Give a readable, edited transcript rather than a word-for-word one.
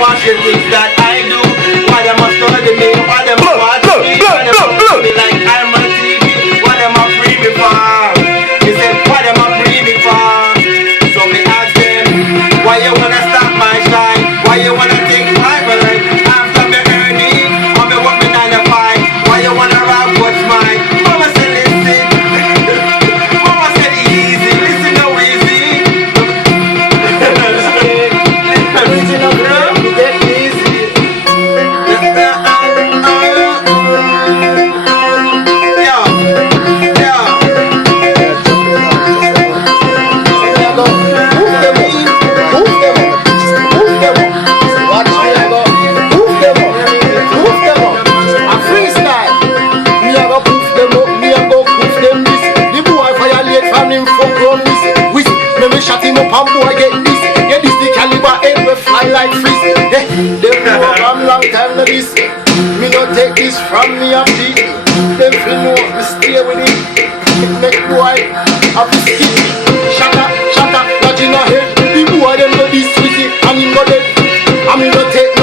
watch the things that I do. Why them a study me? Why them a watch me? Why them a watch me like I'm on TV? Why them a free me for? He said, why them a free me for? So me ask them, why you wanna stop my shine? Why you wanna take my bird? After me earning, I'll be working 9 to 5. Why you wanna rob what's mine? Mama said listen. Mama said easy. Listen no easy. Original girl, get easy. Shut him up and boy get this. Yeah, this the caliber head we fly like frizz. Yeah, them know from long time to this. Me no take this from me and beat. Them feel know me stay with it. It make boy have to skip. Shatter, lodge in a head. The boy them go this with it and him go dead. And me no take